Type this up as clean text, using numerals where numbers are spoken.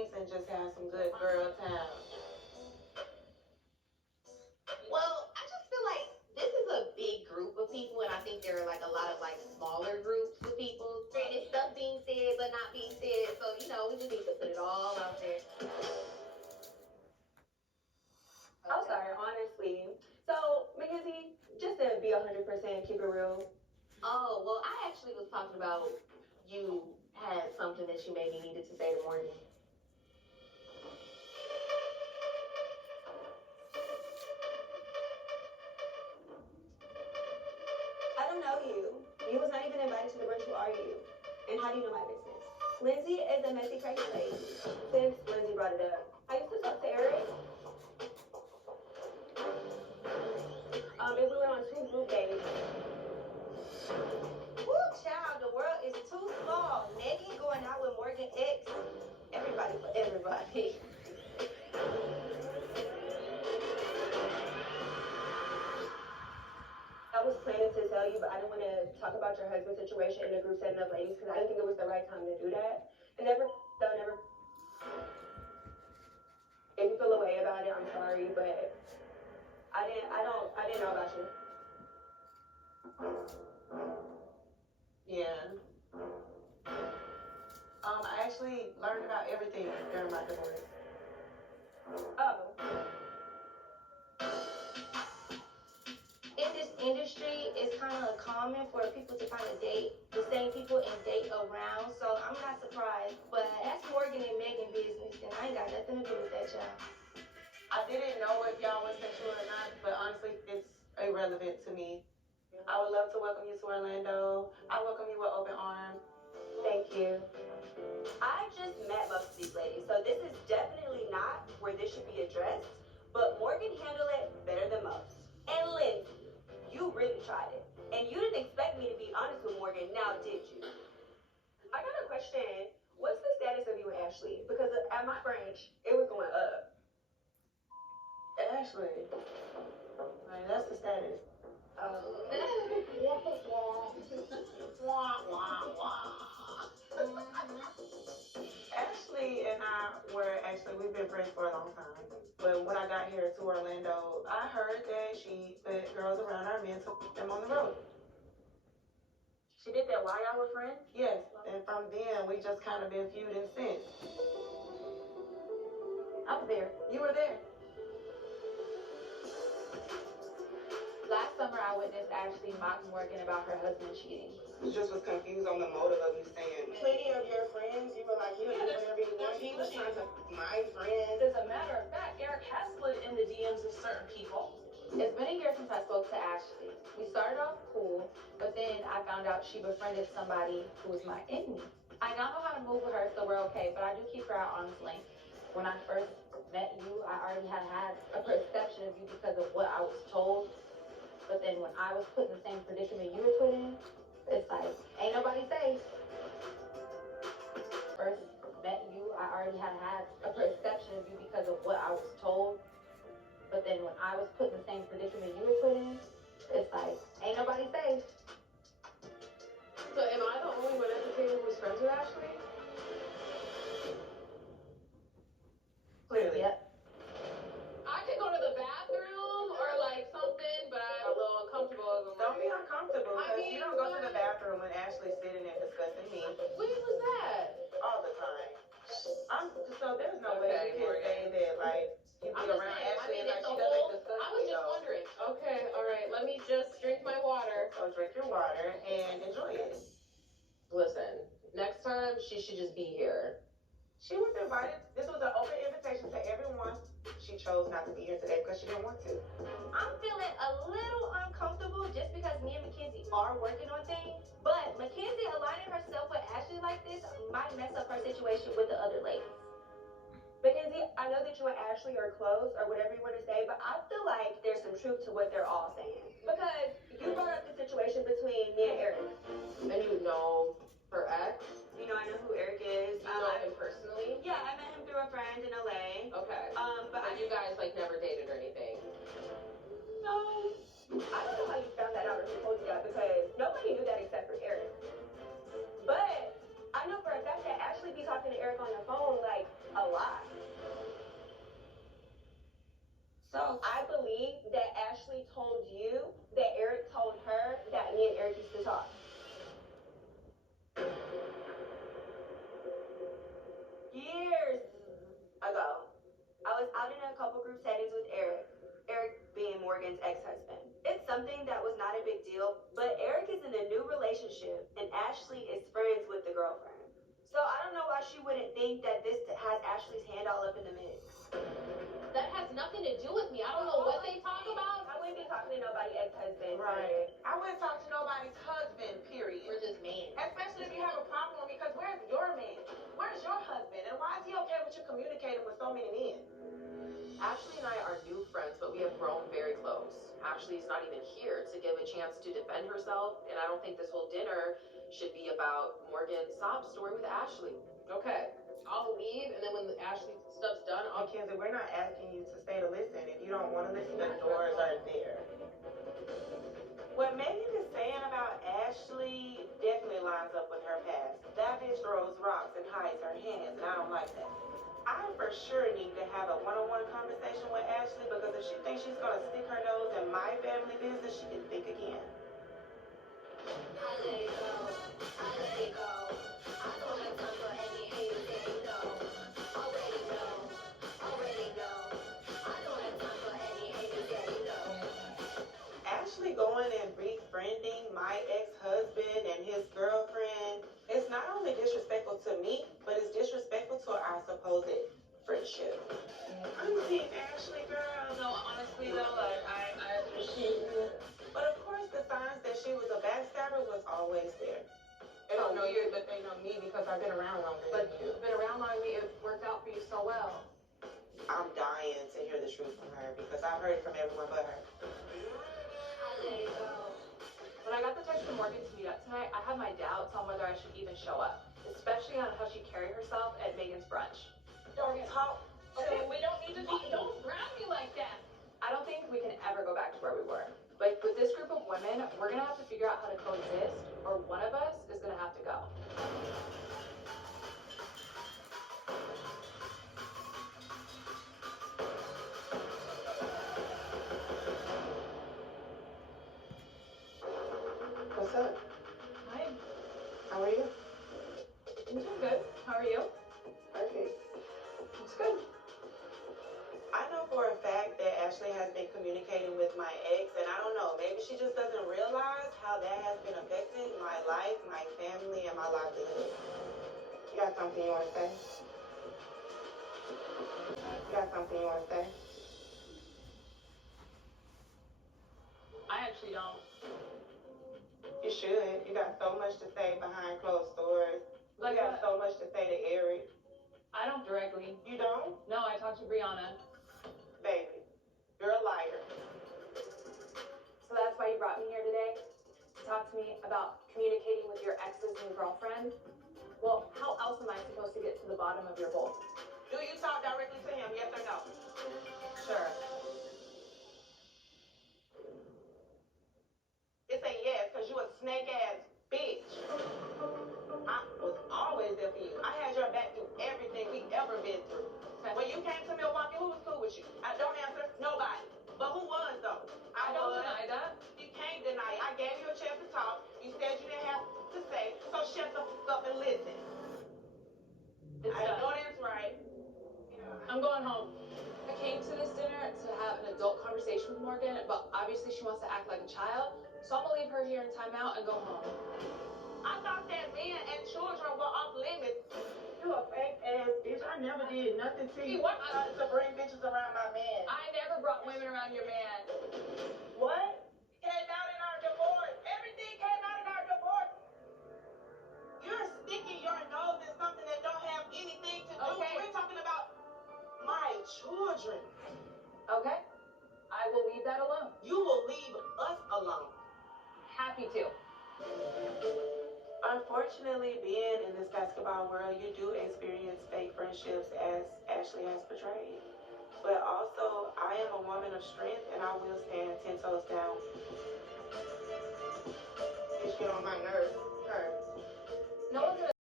drinks and just have some good girl time. Well, I just feel like this is a big group of people, and I think there are like a lot of like smaller groups of people. And it's stuff being said but not being said. So, we just need to put it all out there. I'm sorry, honestly. So, Mackenzie, just to be 100% keep it real. Oh, well, I actually was talking about you had something that you maybe needed to say to Morgan. I don't know you. You was not even invited to the brunch. Who are you? And how do you know my business? Lindsay is a messy, crazy lady. Since Lindsay brought it up, I used to talk to Eric. If we went on 2 group dates. Woo, child, the world is too small. Megan going out with Morgan X. Everybody for everybody. I was planning to tell you, but I didn't want to talk about your husband's situation in a group setting of ladies because I didn't think it was the right time to do that. And never. If you feel a way about it, I'm sorry, but I didn't know about you. Yeah. I actually learned about everything during my divorce. Oh. In this industry, it's kind of common for people to kind of date the same people and date around. So I'm not surprised. But that's Morgan and Megan business, and I ain't got nothing to do with that, child. I didn't know if y'all were sexual or not, but honestly, it's irrelevant to me. I would love to welcome you to Orlando. I welcome you with open arms. Thank you. I just met most of these ladies, so this is definitely not where this should be addressed, but Morgan handled it better than most. And Lindsay, you really tried it. And you didn't expect me to be honest with Morgan, now did you? I got a question. What's the status of you and Ashley? Because at my branch, it was going up. Ashley, like, that's the status. Ashley and I we've been friends for a long time. But when I got here to Orlando, I heard that she put girls around our men to put them on the road. She did that while y'all were friends? Yes, and from then, we just kind of been feuding since. I was there. You were there. Last summer, I witnessed Ashley mock Morgan about her husband cheating. You just was confused on the motive of you saying. Plenty of your friends, you were like, you know, whatever you want. He was trying to my friends. As a matter of fact, Eric has slid in the DMs of certain people. It's been a year since I spoke to Ashley. We started off cool, but then I found out she befriended somebody who was my enemy. I now know how to move with her, so we're okay, but I do keep her at arm's length. When I first met you, I already had a perception of you because of what I was told. But then when I was put in the same predicament you were put in, it's like, ain't nobody safe. First met you, I already had a perception of you because of what I was told. But then when I was put in the same predicament you were put in, it's like, ain't nobody safe. So am I the only one at the table who's friends with Ashley? Clearly. Yep. I could go to the bathroom or like something, but I'm a little uncomfortable. Don't be uncomfortable, I because mean, you don't go to the bathroom when Ashley's sitting there discussing me When was that? all the time. So there's no way Okay, you can say that, like, you I'm be just around saying, Ashley and like it's she a doesn't whole, discuss I was me, just though. wondering. Okay, all right, let me just drink my water. So drink your water and enjoy it. Listen, next time she should just be here. She was invited. This was an open invitation to everyone. She chose not to be here today because she didn't want to. I'm feeling a little uncomfortable just because me and Mackenzie are working on things. But Mackenzie aligning herself with Ashley like this might mess up her situation with the other ladies. Mackenzie, I know that you and Ashley are close or whatever you want to say, but I feel like there's some truth to what they're all saying. Because you brought up the situation between me and Eric. And you know her ex? You know, I know who Eric is. You know him personally? Yeah, I met him through a friend in LA. Okay. But And you guys like never dated or anything? No. I don't know how you found that out or who told you that because nobody knew that except for Eric. But I know for a fact that Ashley be talking to Eric Eric on the phone like a lot. So I believe that Ashley told you that Eric told her that me and Eric used to talk. Years ago, I was out in a couple group settings with Eric. Eric being Morgan's ex-husband. It's something that was not a big deal, but Eric is in a new relationship and Ashley is friends with the girlfriend. So I don't know why she wouldn't think that this has Ashley's hand all up in the mix. That has nothing to do with me. I don't know what they talk about. I wouldn't be talking to nobody's ex-husband. Right. I wouldn't talk to nobody's husband, period. We're just men. Especially if you have a problem with me, because where's your man? Where's your husband? And why is he okay with you communicating with so many men? Ashley and I are new friends, but we have grown very close. Ashley's not even here to give a chance to defend herself, and I don't think this whole dinner should be about Morgan's sob story with Ashley. Okay. I'll leave, and then when the Ashley stuff's done, I'll. Mackenzie, we're not asking you to stay to listen. If you don't want to listen, the doors are there. What Megan is saying about Ashley definitely lines up with her past. That bitch throws rocks and hides her hands, and I don't like that. I for sure need to have a one-on-one conversation with Ashley, because if she thinks she's gonna stick her nose in my family business, she can think again. I let it go. I let it go. I don't have time for any haters that you know. Already know. Already know. I don't have time for any haters that you know. Ashley going and befriending my ex-husband and his girlfriend is not only disrespectful to me, but it's disrespectful to our supposed friendship. I'm Team Ashley, girl. No, honestly though, I appreciate it. But of course, the signs that she was a backstabber was always there. They don't know you, but they know me because I've been around longer than But you. you've been around longer, it worked out for you so well. I'm dying to hear the truth from her because I've heard it from everyone but her. I let it go. When I got the text from Morgan to meet up tonight, I had my doubts on whether I should even show up, especially on how she carried herself at Megan's brunch. Don't talk. Okay, we don't need to talk. Don't grab me like that. I don't think we can ever go back to where we were. But with this group of women, we're gonna have to figure out how to coexist, or one of us is gonna have to go. What's up? Hi, How are you? I'm doing good. How are you? Perfect. It's good. I know for a fact that Ashley has been communicating with my ex, and I don't know, maybe she just doesn't realize how that has been affecting my life, my family, and my livelihood. You got something you want to say? You got something you want to say? I actually don't. You should. You got so much to say behind closed doors. Like You got what? so much to say to Eric. I don't directly. You don't? No, I talked to Brianna. Baby, you're a liar. So that's why you brought me here today? To talk to me about communicating with your ex's new girlfriend? Well, how else am I supposed to get to the bottom of your hole? Do you talk directly to him, yes or no? Sure. It's a yes, because you a snake-ass bitch. I was always there for you. I had your back through everything we ever been through. When you came to Milwaukee, who was cool with you? I don't answer. Nobody. But who was, though? I don't was. deny that. You can't deny it. I gave you a chance to talk. You said you didn't have to say, so shut the fuck up and listen. It's I know done. that's right. I'm going home. I came to this dinner to have an adult conversation with Morgan, but obviously she wants to act like a child, so I'm gonna leave her here in timeout and go home. I thought that men and children were off limits. You a fake ass bitch. I never did nothing to you. What? To bring bitches around my man. I never brought women around your man. What? Came out in our divorce. Everything came out in our divorce. You're sticking your nose in something that don't have anything to do. Okay. We're talking about my children. Okay? I will leave that alone. You will leave us alone. Happy to. Unfortunately, being in this basketball world, you do experience fake friendships as Ashley has portrayed. But also, I am a woman of strength and I will stand 10 toes down. Bitch, get on my nerves. Her. No one's gonna